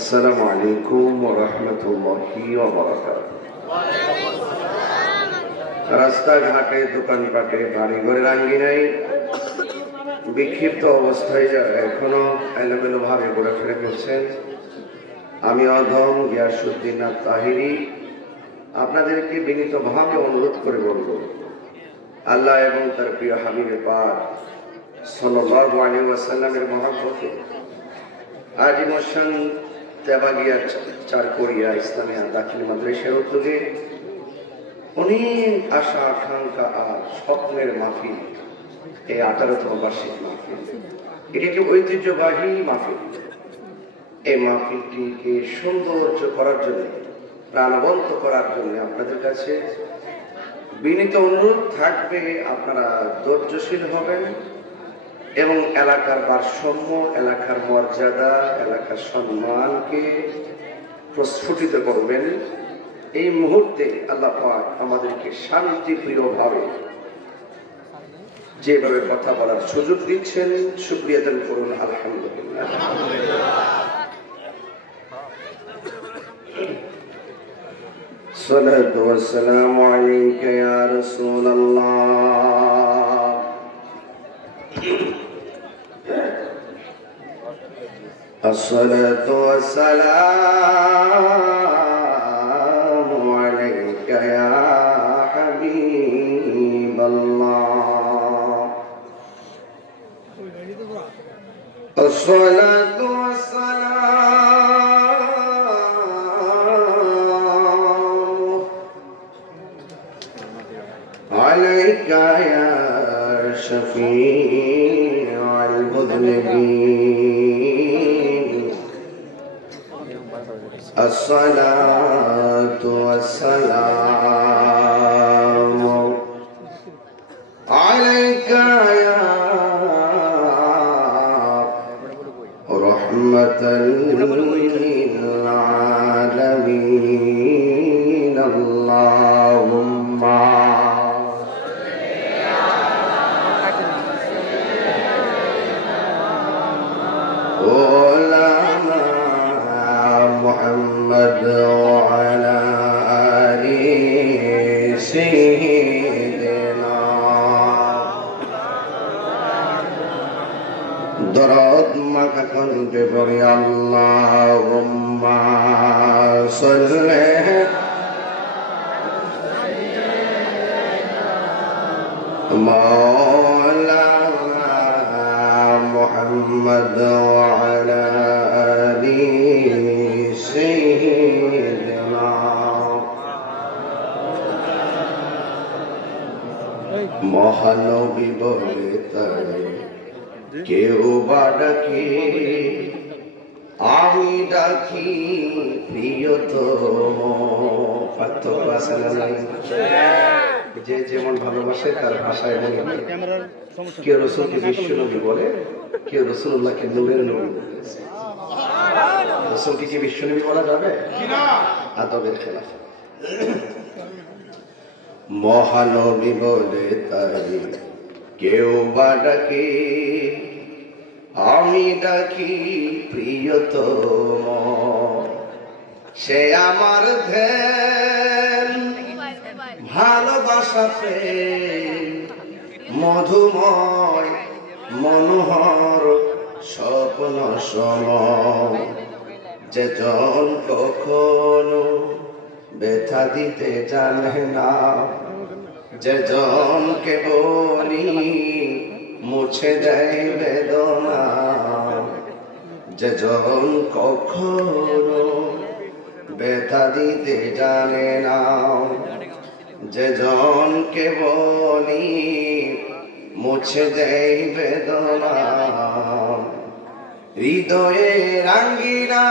আসসালামু আলাইকুম ওয়া রাহমাতুল্লাহি ওয়া বারাকাতুহু। রাস্তাঘাটে, দোকানপাটে, বাড়িঘরের আঙ্গিনায় বিক্ষিপ্ত অবস্থায় যারা এখনো এলোমেলো ভাবে ঘুরে ফিরে ফেলছেন, আমি অধম গিয়াসউদ্দিন আত-তাহিরি আপনাদেরকে বিনীতভাবে অনুরোধ করে বলব, আল্লাহ এবং তার প্রিয় হাবিবে পাক সাল্লাল্লাহু আলাইহি ওয়াসাল্লামের মহব্বতে আজ মোশন তেবাগিয়া চারকোরিয়া ইসলামিয়া দাখিল মাদ্রাসার উদ্যোগে অনেক আশা আকাঙ্ক্ষা আর স্বপ্নের মাহফিল, এই 18তম বার্ষিক মাহফিল, এটি একটি ঐতিহ্যবাহী মাহফিল। এই মাহফিলটিকে সৌন্দর্য করার জন্য, প্রাণবন্ত করার জন্য আপনাদের কাছে বিনীত অনুরোধ থাকবে, আপনারা ধৈর্যশীল হবেন এবং এলাকার ভারসাম্য, এলাকার মর্যাদা, এলাকার সম্মানকে প্রস্ফুটিত করবেন। এই মুহূর্তে আল্লাহ পাক আমাদেরকে শান্তিপ্রিয় ভাবে যেভাবে কথা বলার সুযোগ দিচ্ছেন, শুকরিয়া আদায় করুন আলহামদুলিল্লাহ। সালাতু ওয়াসসালামু আলাইকা ইয়া রাসূলুল্লাহ। আসসালাতু ওয়াসসালামু আলাইকা ইয়া হাবিবাল্লাহ। আসসালাতু ওয়াসসালামু আলাইকা ইয়া শাফীউল মুযনিবিন। الصلاة والسلام عليك يا رحمة للعالمين. اللهم محمد وعلى آل سيدنا درود مكان ببري. اللهم صل مولانا محمد وعلى آل سيدنا. মহানবী বলে তারে কেউ বা ডাকে, আমি ডাকি প্রিয়তম। পার্থক্য আছে না নাই? যে যেমন ভালোবাসে তার ভাষায় বলে। কেউ রসুলকে বিশ্ব নবী বলে, কেউ রসুল্লাহকে নূরের নবী বলেছে। রসুলকে কি বিশ্ব নবী বলা যাবে? আদবের খেলাফ। মহানবী বলে তাই কেউ বা ডাকে, আমি ডাকি প্রিয়তম। সে আমার ধ্যান ভালোবাসাতে মধুময় মনোহর স্বপ্ন সম। যেজন কখনো ব্যথা দিতে জানে না, যেজনকে বলি মুছে দেয় বেদনা, যেজন কখনো ব্যথা দিতে জানে না, যেজনকে বলি মুছে দেয় বেদনা। হৃদয়ের আঙ্গিনা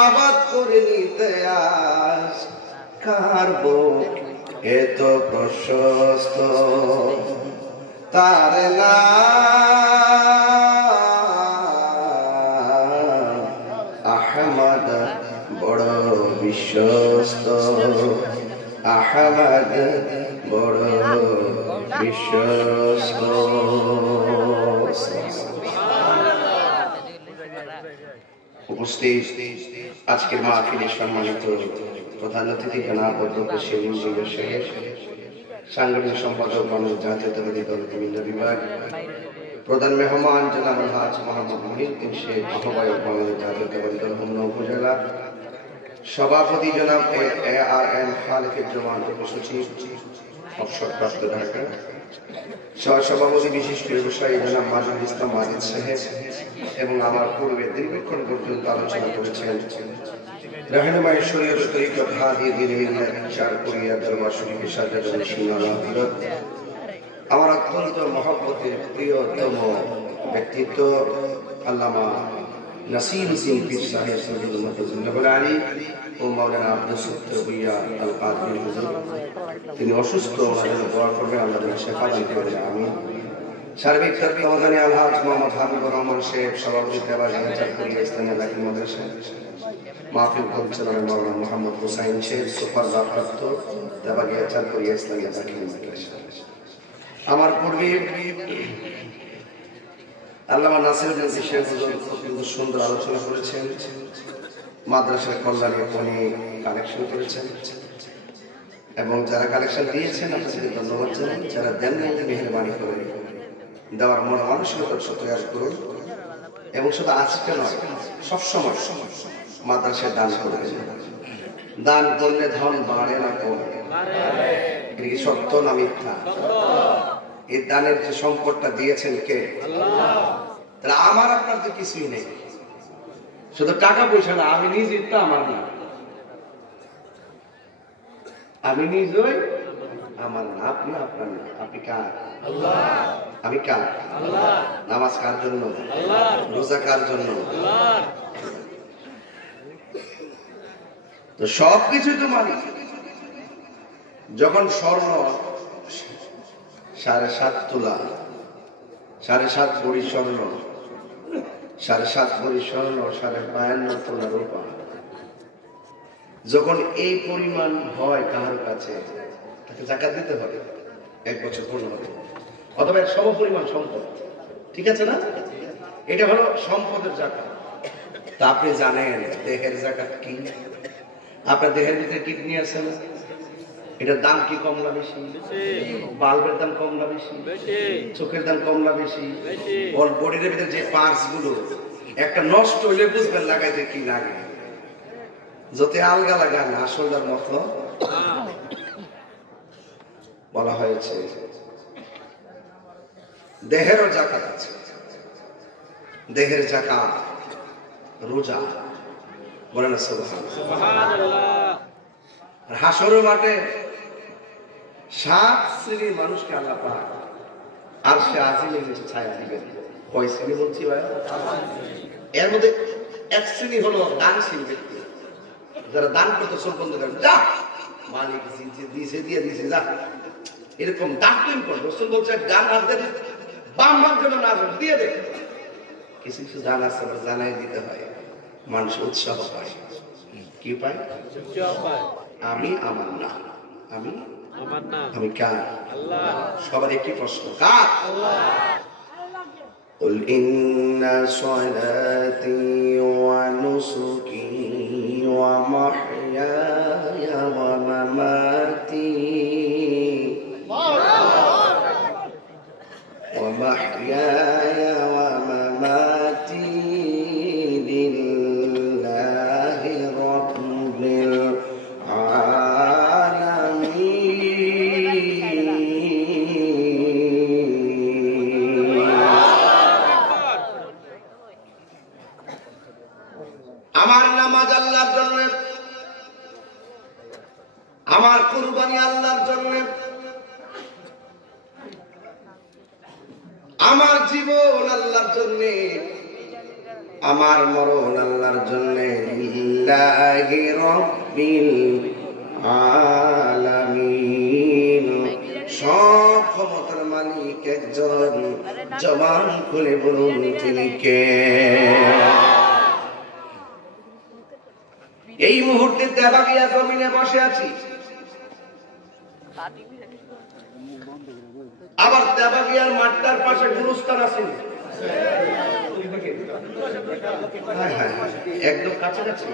আবাদ করে নিতে আস, কার বুক এত প্রশস্ত, তার নাম আহমদ বড় বিশ্বস্ত। আহমদ বড় বিশ্বস্ত। উপস্থিত আজকের মাহফিলে সম্মানিত প্রধান অতিথি জনাব অধ্যক্ষ শিরিন জিয়া সাহেব, সাংগঠনিক সম্পাদক বাংলাদেশ জাতীয়তাবাদী দল কুমিল্লা বিভাগ, প্রধান মেহমান জনাব আলহাজ মোহাম্মদ মহিউদ্দিন শেখ, আহ্বায়ক বাংলাদেশ জাতীয়তাবাদী দল হোমনা উপজেলা, সভাপতি জনাব ARM খালেকুজ্জামান, উপসচিব অবসরপ্রাপ্ত ঢাকা, সহসভাপতি বিশিষ্ট ব্যবসায়ী জনাব মাজুল ইসলাম মাজিদ সাহেব এবং আমার পূর্বে দীর্ঘক্ষণ পর্যন্ত আলোচনা করেছেন রাহনুমায়ে শরীয়ত তরিকত হাদি দিনের চার কোরিয়া দরবার শরীফের সাজ্জাদুল সিনারা হযরত আমার অত্যন্ত মহব্বতের প্রিয়তম ব্যক্তিত্ব আল্লামা নাসির উদ্দিন পীর সাহেব সৈয়দুল মুহতাজিল্লাহ আলী ও মাওলানা আব্দুল সত্তার ভূঁইয়া আল কাদরি হুজুর। তিনি অসুস্থ, ওনাদের দোয়া করবেন, আল্লাহ যেন শেফা দান করেন, আমিন। সার্বিক তত্ত্বাবধানে আলহাজ মোহাম্মদ হাবিবুর রহমান শেখ, সভাপতিত্বে চারকুরিয়া ইসলামিয়া দাখিল মাদ্রাসা, মাহফিল পরিচালনায় মাওলানা মোহাম্মদ হুসাইন শেখ, সুপার ভারপ্রাপ্ত দেবাগিয়া চারকুরিয়া ইসলামিয়া দাখিল মাদ্রাসা। আমার পূর্বে আল্লামা নাসিরউদ্দিন শেখ হুজুর সুন্দর আলোচনা করেছেন, মাদ্রাসার কল্যাণে অনেক কালেকশন করেছেন এবং যারা কালেকশন দিয়েছেন আপনাদেরকে ধন্যবাদ জানাই। যারা দেন নাই মেহেরবানি করে দেওয়ার মন মানসিকতার সাথে তৈরি করুন এবং শুধু আজকে নয়, সবসময় মাদ্রাসায় দান করবেন। দান করলে ধন বাড়ে না কমে, এটা কি সত্য না মিথ্যা? এই দানের যে সম্পদটা দিয়েছেন কে? তাহলে আমার আপনার তো কিছুই নেই, শুধু টাকা পয়সা না, আমি নিজে তো আমার না, আমি নিজই আমার না, আপনি আপনার না। আপনি কার? আমি কার? নামাজ কার জন্য? রোজা কার জন্য? তো সবকিছু তো মানি। যখন স্বর্ণ 7.5 তোলা, 7.5 ভরি স্বর্ণ, 7.5 ভরি স্বর্ণ, 52 তোলা রূপা, যখন এই পরিমাণ হয় কারোর কাছে, তাকে যাকাত দিতে হবে, 1 বছর পূর্ণ হবে, অথবা সম পরিমাণ সম্পদ। ঠিক আছে না? এটা হলো সম্পদের যাকাত। তা আপনি জানেন দেহের যাকাত কি? আপনার দেহের ভিতরে কিডনি আছে না? এটার দাম কি কম না বেশি? বাল্বের দাম কম না বেশি? চোখের দাম কম না বেশি? ওর বডির ভিতরে যে পার্টস গুলো একটা নষ্ট হইলে বুঝবেন লাগাইতে কি লাগে। যত আলগা লাগা না আসলটার মতো বলা হয়েছে। দেহেরও যাকাত আছে। দেহের যাকাত রোজা, বলেন না সুবহানাল্লাহ। আর হাসরের মাঠে 7 শ্রেণীর মানুষকে আল্লাহ পাক আরশে আজিমের নিচে ছায়া দিবেন। কয় শ্রেণী বলছি ভাই? এর মধ্যে 1 শ্রেণী হলো দানশীল ব্যক্তি, যারা দান করতে সম্পন্ন করেন। যা মালিক দিয়েছে দিয়ে দিয়েছে যা, এরকম ডাক্তার করে রসুল বলছে গান হাত দেবে, বাম হাত যেন না দিয়ে দে। কিছু কিছু দান আছে জানাই দিতে হয়, মানুষ উৎসাহ পায়। কি পায়? আমি আমার না, আমি আমি কার? সবার একটি প্রশ্ন, কার? قل إن صلاتي ونسكي ومحياي ومماتي لله رب العالمين. আমার নামাজ আল্লাহর জন্য, আমার কুরবানি আল্লাহর জন্য, আমার জীবন আল্লাহর জন্য, আমার মরণ আল্লাহর জন্য। লিল্লাহি রাব্বিল আলামিন। সব ক্ষমতার মালিক একজন, জবান খুলে বলুন তিনি কে? এই মুহূর্তে দেবাগিয়া জমিনে বসে আছি, আবার দেবাগিয়ার মাঠটার পাশে গুরুস্থান আছে। একদম কাছাকাছি,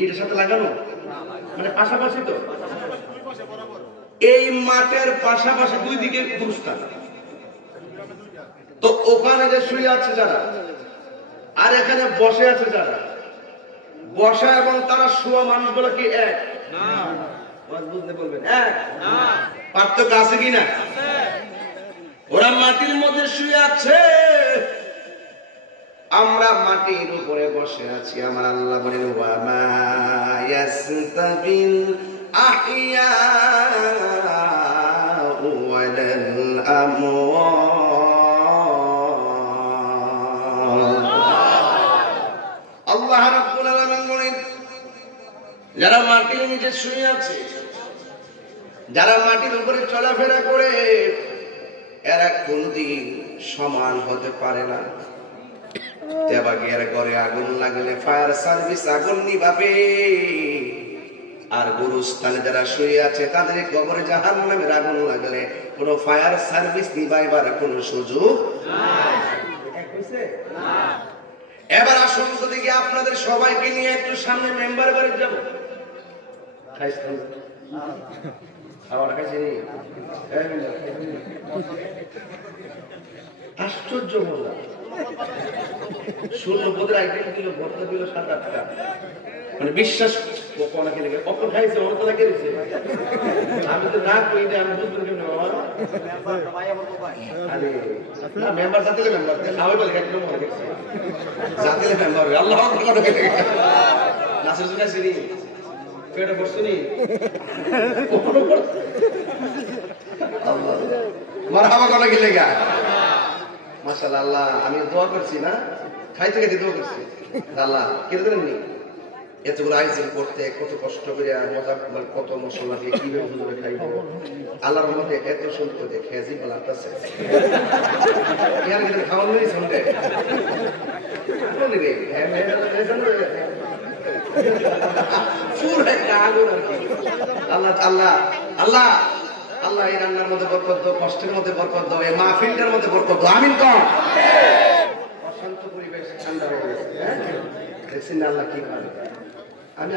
এটার সাথে লাগানো, মানে পাশাপাশি। তো এই মাঠের পাশাপাশি দুই দিকে গুরুস্থান। তো ওখানে যে শুয়ে আছে যারা, আর এখানে বসে আছে যারা, বসা এবং তারা শোয়া মানুষগুলো কি এক? বুঝতে বলবেন এক? পার্থক্য আছে কিনা? ওরা মাটির মধ্যে শুয়ে আছে, আমরা মাটির উপরে বসে আছি। আমার আল্লাহ বলেন ওয়া মা ইয়াসতাবিল আহইয়া ওয়ালাল আমওয়াত। আল্লাহ রাব্বুল আলামিন বলেন যারা মাটির নিচে শুয়ে আছে, যারা মাটির উপরে চলাফেরা করে, এরা কোনদিন সমান হতে পারে না। দেবাগের ঘরে আগুন লাগলে ফায়ার সার্ভিস আগুন নিভাবে, আর গুরুস্থানে যারা শুয়ে আছে তাদের কবরে জাহান্নামের আগুন লাগলে কোন ফায়ার সার্ভিস নিভাইবার কোন সুযোগ নাই। এবার আসুন তো দেখি আপনাদের সবাইকে নিয়ে একটু সামনে মেম্বার বাড়ি যাবো। আশ্চর্য বললাম, শূন্য পদের আইটেম দিল, ভর্তা দিল 7-8টা, মানে বিশ্বাস অনেকে লেগে কখন খাইছে অনেক লাগে। আমি তো না করি, আমি বুঝতে মেম্বার জাতিলে মেম্বার খাওয়াই বলে একদম মনে গেছে জাতিলে মেম্বার আল্লাহ নাসির জুনা চিনি পেটে বসছো নি মারহাবা করা গেলে গা মাশাআল্লাহ। আল্লাহ আমি দোয়া করছি না, খাইতে খাইতে দোয়া করছি আল্লাহ কেটে দেবেন নি এতগুলো আয়োজন করতে, কত কষ্ট করে মজা, কত মশলা দিয়ে কিভাবে হুজুরে খাইব। আল্লাহর রহমতে এত সুন্দর দেখে জিভ লাগতেছে। খাওয়ান নেই শুনতে আল্লাহ আল্লাহ আল্লাহ আল্লাহ এই রান্নার মধ্যে বরকত দাও, কষ্টের মধ্যে বরকত দাও, এই মাহফিলটার মধ্যে বরকত দাও। আমিন কর। অশান্ত পরিবেশ ঠান্ডা হয়ে গেছে, দেখছেন না আল্লাহ কি করে। আমি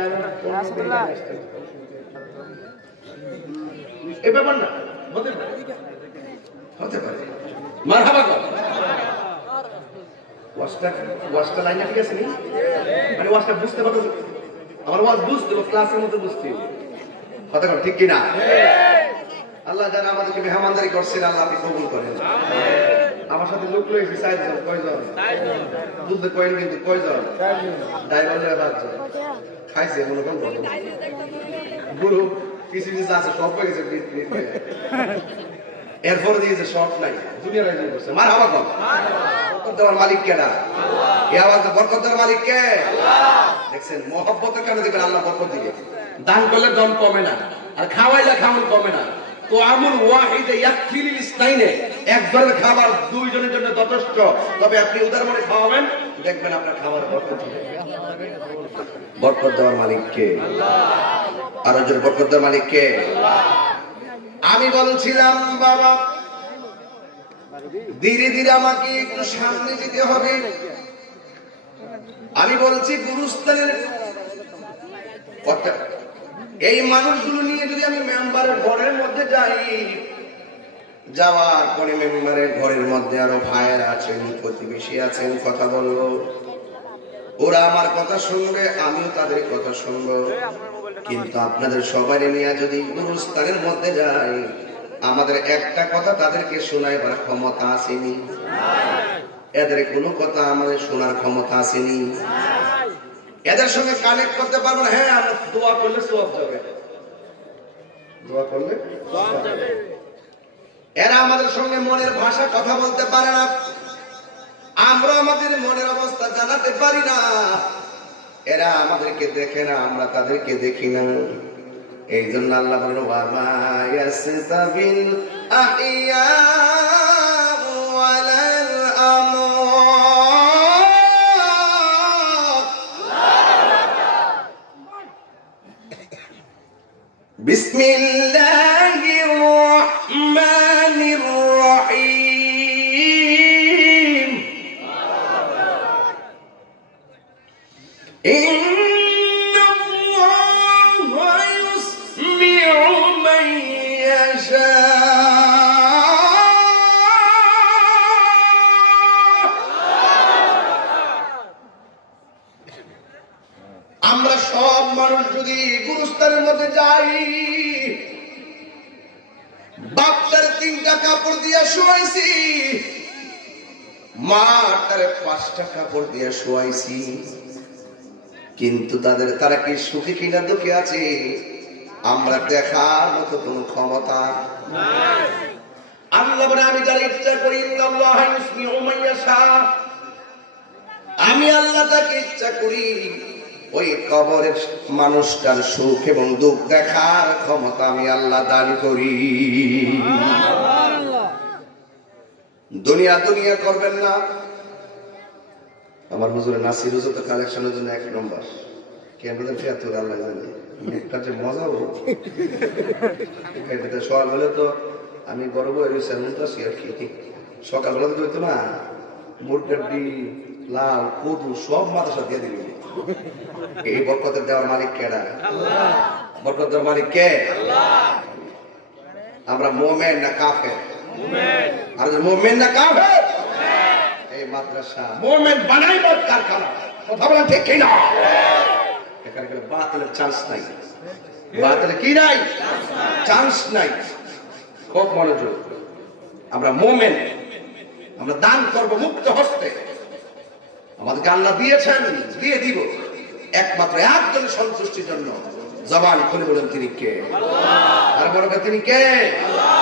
এই ব্যাপার না হতে পারে, হতে পারে। মারহাবা কর। ওয়াজটা লাইনে ঠিক আছে নি? মানে ওয়াজটা বুঝতে পারো, আমার ওয়াজ বুঝতে ক্লাসের মধ্যে বুঝতে কথা কর, ঠিক কিনা? আল্লাহ যারা আমাদেরকে মেহমানদারি করছেন আল্লাহ আপনি কবুল করেন। আমার সাথে লোক রয়েছে 4 জন, কয়জন? বুঝতে কয়েন কিন্তু কয়জন? ড্রাইভার 5 জন খাইছে মনে করেন কত গুরু কিছু কিছু আছে সব হয়ে গেছে। এরপরে দিয়েছে সব নাই, দুনিয়ার আয়োজন করছে। মারহাবা কর। বরকত দেওয়ার মালিক কেডা? এই আওয়াজে বরকত দেওয়ার মালিক কে? দেখছেন মহব্বত কেন দিবেন আল্লাহ বরকত দিবে। দান করলে দম কমে না, আর খাওয়াইলে খাওয়ান কমে না। তো আমুল ওয়াহিদে ইয়াকফিলিল ইসনাইনে, একজনের খাবার 2 জনের জন্য যথেষ্ট। তবে আপনি উদার মনে খাওয়াবেন, দেখবেন আপনার খাবার বরকত হবে। বরকত দেওয়ার মালিক কে? আল্লাহ। আর ওই বরকত দেওয়ার মালিক কে? আল্লাহ। আমি বলছিলাম বাবা ধীরে ধীরে আমাকে একটু সামনে যেতে হবে। আমি বলছি গুরুস্থানের এই মানুষগুলো নিয়ে যদি আমি মেম্বারের ঘরের মধ্যে যাই, যাওয়ার পরে মেম্বারের ঘরের মধ্যে আরো ভাইয়েরা আছেন, প্রতিবেশী আছেন, কথা বলবো, ওরা আমার কথা শুনবে, আমিও তাদের কথা শুনবো। কিন্তু আপনাদের সবাই নিয়ে যদি গুরুস্থানের মধ্যে যাই, আমাদের একটা কথা তাদেরকে শোনাইবার ক্ষমতা আসেনি, এদের কোনো কথা আমাদের শোনার ক্ষমতা আসেনি, এদের সঙ্গে কানেক্ট করতে পারবো না। হ্যাঁ আমরা দোয়া করলে সওয়াব যাবে, দোয়া করলে সওয়াব যাবে। এরা আমাদের সঙ্গে মনের ভাষা কথা বলতে পারে না, আমরা আমাদের মনের অবস্থা জানাতে পারি না। এরা আমাদেরকে দেখে না, আমরা তাদেরকে দেখি না। এই জন্য আল্লাহ বলেন ওয়া মা ইয়াসতাবিল আহইয়া ওয়ালাল আমওয়াত। বিসমিল্লাহির রহমানির রহিম। ইন্নাল্লাহা ইউসমিউ মান ইয়াশা। আমরা সব মানুষ যদি গুরুস্থানের মধ্যে যাই, বাপটার 3টা কাপড় দিয়ে শোয়াইছি, মাটার 5টা কাপড় দিয়ে শোয়াইছি, কিন্তু তারা কি সুখী কিনা দুঃখী আছে আমরা দেখার মতো কোন ক্ষমতা নাই। আল্লাহ বলে আমি যার ইচ্ছা করি, ইন্নাল্লাহা ইউসমিউ মান ইয়াশা, আমি আল্লাহ তাকে ইচ্ছা করি ওই কবরের মানুষটার সুখ এবং দুঃখ দেখার ক্ষমতা আমি আল্লাহ দান করি। দুনিয়া দুনিয়া করবেন না। আমার হুজুরে নাসির হুজুর তো কালেকশনের জন্য 1 নম্বর। কেমন ফিয়াতুর আল্লাহ জানে একটা যে মজা হবে। এটা সকাল হলে তো আমি গর্ব এর সেমনটা শেয়ার কি সকালবেলা তো হইতো না, মুরগির ডিম, লাল কদু সব মাদ্রাসা দিয়ে দিবি। এই বরকতের দেওয়ার মালিক কেডা? আল্লাহ। বরকত দেওয়ার মালিক কে? আল্লাহ। আমরা মুমিন না কাফের? মুমিন। আর মুমিন না কাফের? মুমিন। এই মাদ্রাসা মুমিন বানাইবার কারখানা, কথা বলেন ঠিক কি না? এখানে কোনো বাতিলের চান্স নাই। বাতিলের কি নাই? চান্স নাই। খুব মনোযোগ। আমরা মুমিন, আমরা দান করব মুক্ত হস্তে। আমাদেরকে আল্লাহ দিয়েছেন, দিয়ে দিব একমাত্র একজনের সন্তুষ্টির জন্য। জবান খুলে বলেন তিনি কে? আল্লাহ। আর বলবেন তিনি কে? আল্লাহ।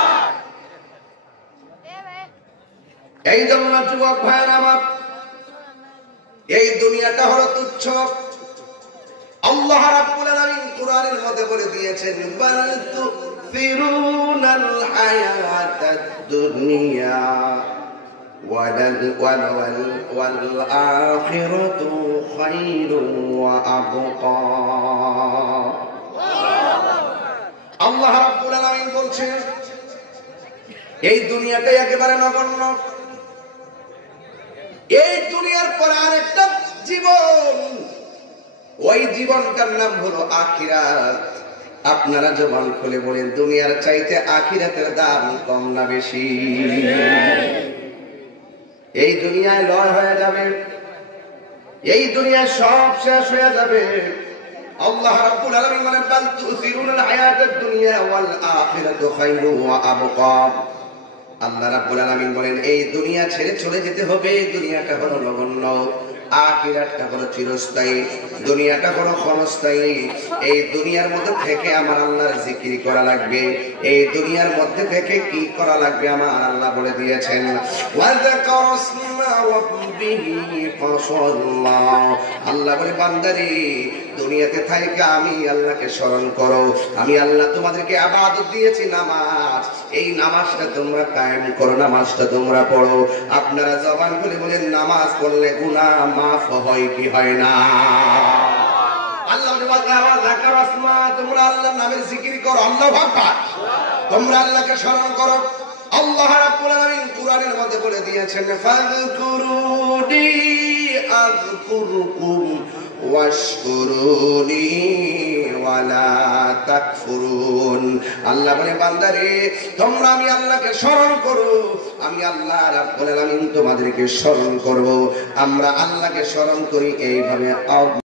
এই জন্য যুবক ভাইয়েরা আমার, এই দুনিয়াটা হলো তুচ্ছ। আল্লাহ রাব্বুল আলামিন কুরআনের মধ্যে বলে দিয়েছেন, বাল তুফিরুনাল হায়াতাদ দুনিয়া والآخرة خير وأبقى। আল্লাহ রাব্বুল আলামিন বলছেন এই দুনিয়াটাই একেবারে নগণ্য। এই দুনিয়ার পর আরেকটা জীবন, ওই জীবনটার নাম হলো আখিরাত। আপনারা জবান খুলে বলেন, দুনিয়ার চাইতে আখিরাতের দাম কম না বেশি? এই দুনিয়ায় লয় হয়ে যাবে, এই দুনিয়ায় সব শেষ হয়ে যাবে। আল্লাহ রাব্বুল আলামিন বলেন, বাল তুসিরুনাল হায়াতাদ দুনিয়া ওয়াল আখিরাতু খায়রুন ওয়া আবকা। আল্লাহ রাব্বুল আলামিন বলেন এই দুনিয়া ছেড়ে চলে যেতে হবে। দুনিয়াটা হলো নগণ্য, আখিরাতটা হলো চিরস্থায়ী, দুনিয়াটা হলো ক্ষণস্থায়ী। এই দুনিয়ার মধ্যে থেকে আমার আল্লাহর জিকির করা লাগবে। এই দুনিয়ার মধ্যে থেকে কি করা লাগবে আমার আল্লাহ বলে দিয়েছেন, আল্লাহ বলে বান্দারে দুনিয়াতে থাইকা আমি আল্লাহকে স্মরণ করো। আমি আল্লাহ তোমাদেরকে ইবাদত দিয়েছি নামাজ, এই নামাজটা তোমরা কায়েম করো, নামাজটা তোমরা পড়ো। আপনারা জবান খুলে বলেন, নামাজ পড়লে গুনাহ মাফ হয় কি হয় না? আল্লাহ তোমরা আল্লাহর নামের জিকির করো, আল্লাহু আকবার, তোমরা আল্লাহকে স্মরণ করো। আল্লাহ রাব্বুল আলামিন কুরআনের মধ্যে বলে দিয়েছেন, ফাযকুরুনি আযকুরুকুম ওয়াশকুরুনি ওয়ালা তাকফুরুন। আল্লাহ বলে বান্দারে তোমরা আমি আল্লাহকে স্মরণ করো, আমি আল্লাহ রাব্বুল আলামিন তোমাদেরকে স্মরণ করব। আমরা আল্লাহকে স্মরণ করি এইভাবে।